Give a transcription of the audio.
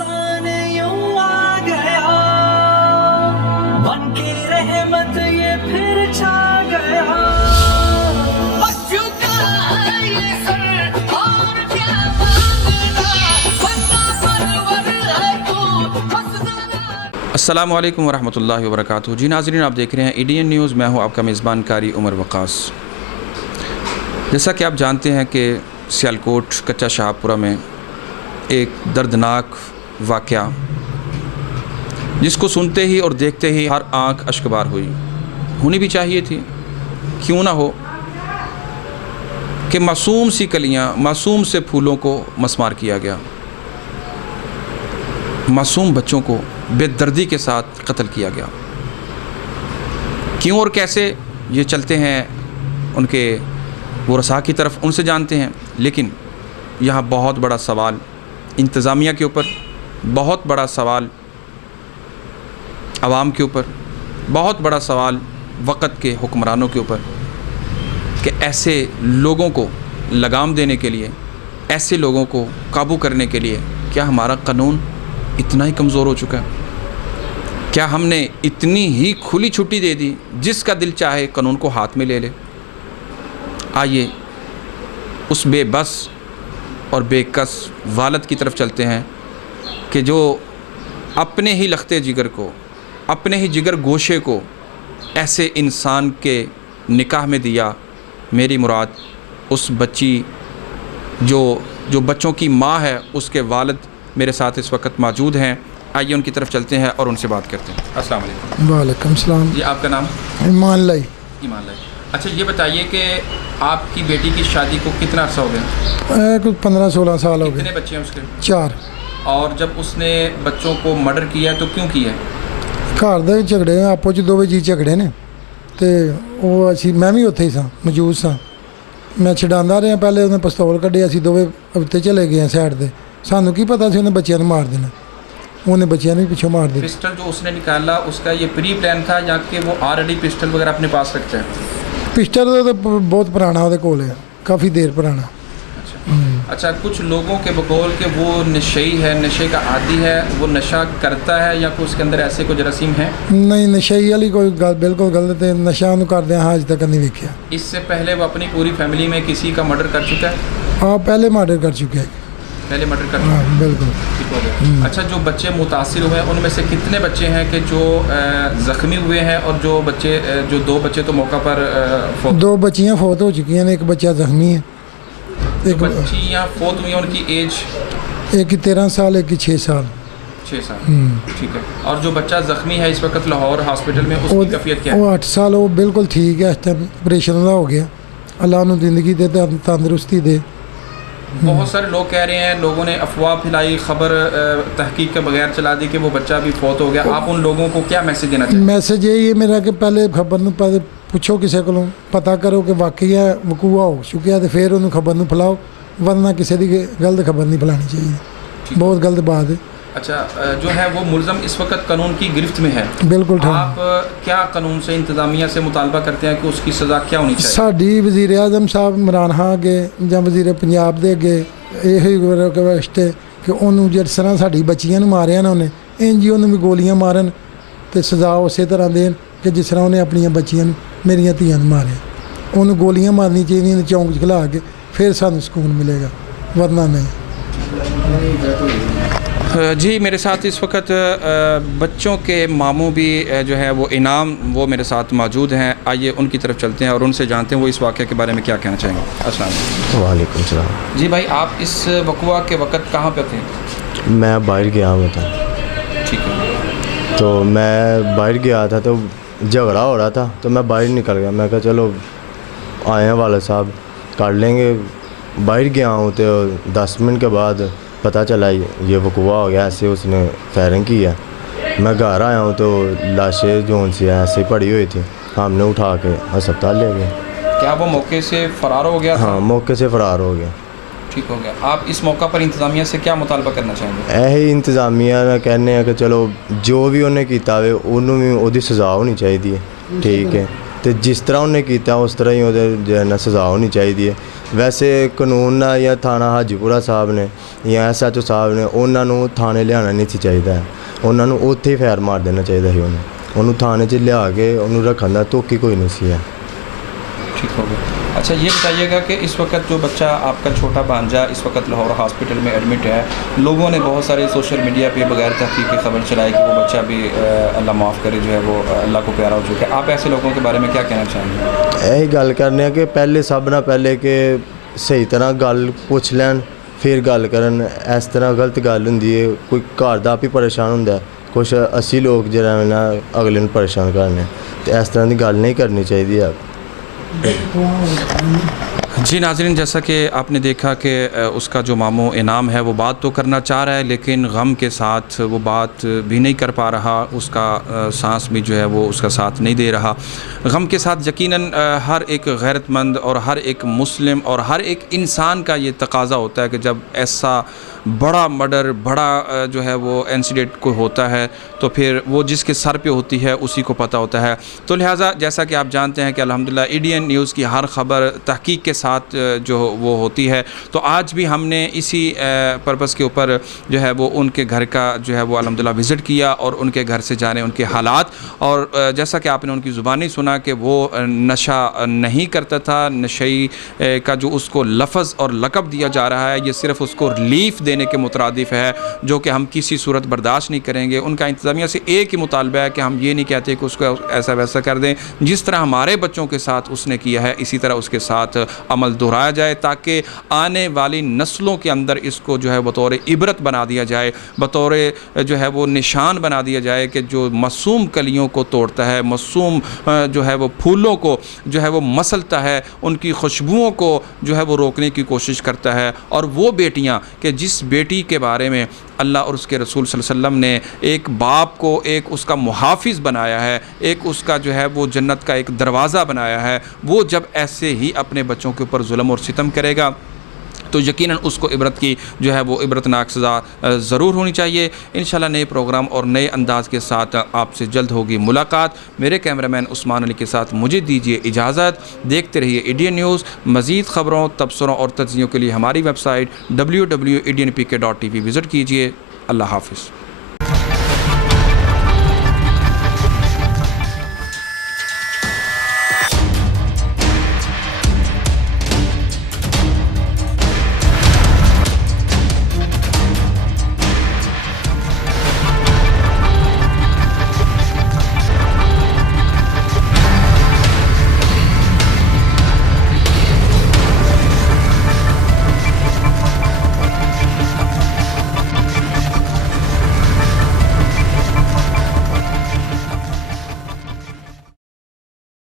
इंसान यूं आ गया, मन की रहमत ये फिर छा गया। झुका है ये सर और क्या मांगना, बंदा परवर है तू मस्ताना। अस्सलामु अलैकुम वरहमतुल्लाहि वबरकातुहू। जी नाज़रीन, आप देख रहे हैं एडीएन न्यूज़। मैं हूं आपका मेज़बान कारी उमर वक़ास। जैसा कि आप जानते हैं कि सियालकोट कच्चा शाहपुरा में एक दर्दनाक वाक़या, जिसको सुनते ही और देखते ही हर आँख अश्कबार हुई, होनी भी चाहिए थी। क्यों ना हो कि मासूम सी कलियाँ, मासूम से फूलों को मसमार किया गया, मासूम बच्चों को बेदर्दी के साथ कत्ल किया गया। क्यों और कैसे ये चलते हैं उनके वरसा की तरफ, उनसे जानते हैं। लेकिन यहाँ बहुत बड़ा सवाल इंतज़ामिया के ऊपर, बहुत बड़ा सवाल आवाम के ऊपर, बहुत बड़ा सवाल वक़्त के हुक्मरानों के ऊपर कि ऐसे लोगों को लगाम देने के लिए, ऐसे लोगों को काबू करने के लिए क्या हमारा कानून इतना ही कमज़ोर हो चुका है? क्या हमने इतनी ही खुली छुट्टी दे दी, जिसका दिल चाहे कानून को हाथ में ले ले? आइए उस बेबस और बेकस वालद की तरफ चलते हैं कि जो अपने ही लखते जिगर को, अपने ही जिगर गोशे को ऐसे इंसान के निकाह में दिया। मेरी मुराद उस बच्ची जो बच्चों की माँ है, उसके वालिद मेरे साथ इस वक्त मौजूद हैं। आइए उनकी तरफ चलते हैं और उनसे बात करते हैं। अस्सलाम वालेकुम। वालेकुम सलाम। जी, आपका नाम? ईमान लाई। ईमान लाई। अच्छा, ये बताइए कि आपकी बेटी की शादी को कितना अर्सा हो गया? कुछ 15-16 साल हो कितने गए। बच्चे हैं उसके? 4। और जब उसने बच्चों को मर्डर किया तो क्यों किया? घर ਦੇ ਝਗੜੇ ਆਪੋ ਚ ਦੋਵੇਂ ਜੀ ਝਗੜੇ ਨੇ ਤੇ ਉਹ ਅਸੀਂ ਮੈਂ ਵੀ ਉੱਥੇ ਹੀ ਸਾਂ, ਮੌਜੂਦ ਸਾਂ। ਮੈਂ ਛਡਾਉਂਦਾ ਰਿਹਾ, ਪਹਿਲੇ ਉਹਨੇ ਪਿਸਤੌਲ ਕੱਢਿਆ, ਅਸੀਂ ਦੋਵੇਂ ਉੱਤੇ ਚਲੇ ਗਏ ਸਾਈਡ ਤੇ। ਸਾਨੂੰ ਕੀ ਪਤਾ ਸੀ ਉਹਨੇ ਬੱਚਿਆਂ ਨੂੰ ਮਾਰ ਦੇਣਾ, ਉਹਨੇ ਬੱਚਿਆਂ ਨੂੰ ਵੀ ਪਿੱਛੋਂ ਮਾਰ ਦਿੱਤਾ। पिस्टल जो उसने निकाला उसका ये प्री प्लान था या कि वो ऑलरेडी पिस्टल वगैरह अपने पास रखता है? ਪਿਸਟਲ ਤਾਂ ਬਹੁਤ ਪੁਰਾਣਾ ਉਹਦੇ ਕੋਲ ਹੈ, ਕਾਫੀ ਦੇਰ ਪੁਰਾਣਾ। अच्छा, कुछ लोगों के बकौल के वो नशेई है, नशे का आदी है, वो नशा करता है या कोई उसके अंदर ऐसे कोई जरासीम है? नहीं, नशे वाली कोई गल बिल्कुल गलत है। नशा ਉਹਨੂੰ ਕਰਦੇ ਹਾਂ ਅੱਜ तक नहीं वेख्या। इससे पहले वो अपनी पूरी फैमिली में किसी का मर्डर कर चुका है? हाँ, पहले मर्डर कर चुके हैं। पहले मर्डर कर चुका हाँ है। बिल्कुल। ठीक हो गया। अच्छा, जो बच्चे मुतासिर हुए हैं उनमें से कितने बच्चे हैं कि जो ज़ख्मी हुए हैं, और जो बच्चे जो 2 बच्चे तो मौका पर 2 बच्चियाँ फौत हो चुकी हैं, एक बच्चा जख्मी है। जो बच्चियाँ फौत हुई हैं उनकी एज? एक की 13 साल, एक की 6 साल। 6 साल। ठीक है। और जो बच्चा ज़ख्मी है इस वक्त लाहौर हॉस्पिटल में, उसकी कैफियत क्या है? वो 8 साल, वो बिल्कुल ठीक है। इस टाइम ऑपरेशन हो गया। अल्लाह उन्हें ज़िंदगी दे, तंदरुस्ती दे। बहुत सारे लोग कह रहे हैं, लोगों ने अफवाह फैलाई, खबर तहकीक के बगैर चला दी कि वो बच्चा भी फौत हो गया। आप उन लोगों को क्या मैसेज देना चाहते हैं? मैसेज यही है मेरा कि पहले खबर नूं पहले पुछो, किसी को पता करो कि वाकई है वकूआ हो चुका है, तो फिर उन्होंने खबर नूं फैलाओ, वरना किसी की गलत खबर नहीं फैलानी चाहिए। बहुत गलत बात है। अच्छा, जो है वो मुलज़म इस वक्त कानून की गिरफ्त में है। बिल्कुल। आप क्या कानून से, इंतज़ामिया से मुतालबा करते हैं कि उसकी सज़ा क्या होनी चाहिए? साडी वज़ीर आज़म साहब इमरान खान अगे ਜਾਂ वज़ीर पंजाब ਦੇ ਅੱਗੇ ਇਹੋ ਰਿਕਵੈਸਟ ਹੈ ਕਿ ਉਹਨੂੰ ਜਿਸ ਤਰ੍ਹਾਂ ਸਾਡੀ ਬੱਚੀਆਂ ਨੂੰ ਮਾਰਿਆ ਨਾ ਉਹਨੇ, ਇੰਝ ਹੀ ਉਹਨੂੰ ਵੀ ਗੋਲੀਆਂ ਮਾਰਨ ਤੇ ਸਜ਼ਾ ਉਸੇ ਤਰ੍ਹਾਂ ਦੇਣ ਕਿ ਜਿਸ ਤਰ੍ਹਾਂ ਉਹਨੇ ਆਪਣੀਆਂ ਬੱਚੀਆਂ ਨੂੰ, ਮੇਰੀਆਂ ਧੀਆਂ ਨੂੰ ਮਾਰਿਆ। ਉਹਨੂੰ ਗੋਲੀਆਂ ਮਾਰਨੀ ਚਾਹੀਦੀਆਂ ਨੇ ਚੌਂਕ 'ਚ ਖਿਲਾ ਕੇ, ਫਿਰ ਸਾਨੂੰ ਸਕੂਨ ਮਿਲੇਗਾ, ਵਰਨਾ नहीं। जी, मेरे साथ इस वक्त बच्चों के मामू भी जो है वो इनाम, वो मेरे साथ मौजूद हैं। आइए उनकी तरफ चलते हैं और उनसे जानते हैं वो इस वाक़े के बारे में क्या कहना चाहेंगे। अस्सलाम वालेकुम। वालेकुम सलाम। जी भाई, आप इस वक़वा के वक़्त कहाँ पे थे? मैं बाहर गया हुआ था। ठीक है। तो मैं बाहर गया था तो झगड़ा हो रहा था, तो मैं बाहर निकल गया। मैं कहा चलो आए हैं वाला साहब कर लेंगे। बाहर गया हूँ तो 10 मिनट के बाद पता चला ये वकूआ हो गया, ऐसे उसने फायरिंग की है। मैं घर आया हूँ तो लाशें जो उनसे ऐसे पड़ी हुई थी, हमने उठा के अस्पताल ले गए। क्या वो मौके से फ़रार हो गया था? हाँ, मौके से फ़रार हो गया। ठीक हो गया। आप इस मौका पर इंतज़ामिया से क्या मुतालबा करना चाहेंगे? यही इंतज़ामिया ने कहने हैं कि चलो जो भी उन्हें किया वे उन्होंने भी उसकी सज़ा होनी चाहिए। ठीक है। तो जिस तरह उन्हें किया उस तरह ही ਉਹਦੇ जो है ना सज़ा होनी चाहिए है। वैसे कानून ना या थाना हाजीपुरा साहब ने या SHO साहब ने उन्होंने थाने लियाना नहीं चाहिए, उन्होंने उत्थे ही फैर मार देना चाहिए ही। उन्होंने थाने 'ਚ लिया के उन्होंने रखने का धोखी कोई नहीं सी है। ठीक हो गया। अच्छा ये बताइएगा कि इस वक्त जो बच्चा आपका छोटा भांजा इस वक्त लाहौर हॉस्पिटल में एडमिट है, लोगों ने बहुत सारे सोशल मीडिया पे बगैर तहकीक की खबर चलाई कि वो बच्चा भी अल्लाह माफ़ करे जो है वो अल्लाह को प्यारा हो चुका है। आप ऐसे लोगों के बारे में क्या कहना चाहेंगे? यही गल करने कि पहले सब ना पहले कि सही तरह गल पुछ लैन फिर गल करन। इस तरह गलत गल होंदी है, कोई घर दा आप ही परेशान होंदा है, कुछ 80 लोग जरा ना अगले ਨੂੰ परेशान करने, तो इस तरह की गल नहीं करनी चाहिए है। जी नाज़रीन, जैसा कि आपने देखा कि उसका जो मामू इनाम है वो बात तो करना चाह रहा है लेकिन गम के साथ वो बात भी नहीं कर पा रहा, उसका सांस भी जो है वो उसका साथ नहीं दे रहा। गम के साथ यकीनन हर एक गैरतमंद और हर एक मुस्लिम और हर एक इंसान का ये तकाज़ा होता है कि जब ऐसा बड़ा मर्डर, बड़ा जो है वो इंसिडेंट को होता है तो फिर वो जिसके सर पे होती है उसी को पता होता है। तो लिहाजा जैसा कि आप जानते हैं कि अल्हम्दुलिल्लाह ADN न्यूज़ की हर ख़बर तहकीक के साथ जो वो होती है, तो आज भी हमने इसी पर्पज़ के ऊपर जो है वो उनके घर का जो है वो अल्हम्दुलिल्लाह विज़िट किया और उनके घर से जाने उनके हालात। और जैसा कि आपने उनकी ज़ुबानी सुना कि वो नशा नहीं करता था, नशई का जो उसको लफ्ज़ और लक़ब दिया जा रहा है ये सिर्फ़ उसको रिलीफ़ देने के मुतरादिफ है, जो कि हम किसी सूरत बर्दाश्त नहीं करेंगे। उनका इंतज़ामिया से एक ही मुतालबा है कि हम ये नहीं कहते कि उसको ऐसा वैसा कर दें, जिस तरह हमारे बच्चों के साथ उसने किया है इसी तरह उसके साथ अमल दोहराया जाए ताकि आने वाली नस्लों के अंदर इसको जो है बतौर इबरत बना दिया जाए, बतौर जो है वो निशान बना दिया जाए कि जो मासूम कलियों को तोड़ता है, मासूम जो है वो फूलों को जो है वो मसलता है, उनकी खुशबुओं को जो है वो रोकने की कोशिश करता है। और वो बेटियाँ कि जिस बेटी के बारे में अल्लाह और उसके रसूल सल्लल्लाहु अलैहि वसल्लम ने एक बाप को एक उसका मुहाफिज़ बनाया है, एक उसका जो है वो जन्नत का एक दरवाज़ा बनाया है, वो जब ऐसे ही अपने बच्चों के ऊपर जुल्म और सितम करेगा तो यकीनन उसको इबरत की जो है वो इबरतनाक सज़ा ज़रूर होनी चाहिए। इंशाल्लाह नए प्रोग्राम और नए अंदाज़ के साथ आपसे जल्द होगी मुलाकात। मेरे कैमरामैन उस्मान अली के साथ मुझे दीजिए इजाज़त। देखते रहिए ADN न्यूज़। मज़ीद ख़बरों, तबसरों और तज्ज़ियों के लिए हमारी वेबसाइट www.adnpk.tv विज़िट कीजिए। अल्लाह हाफ़िज़।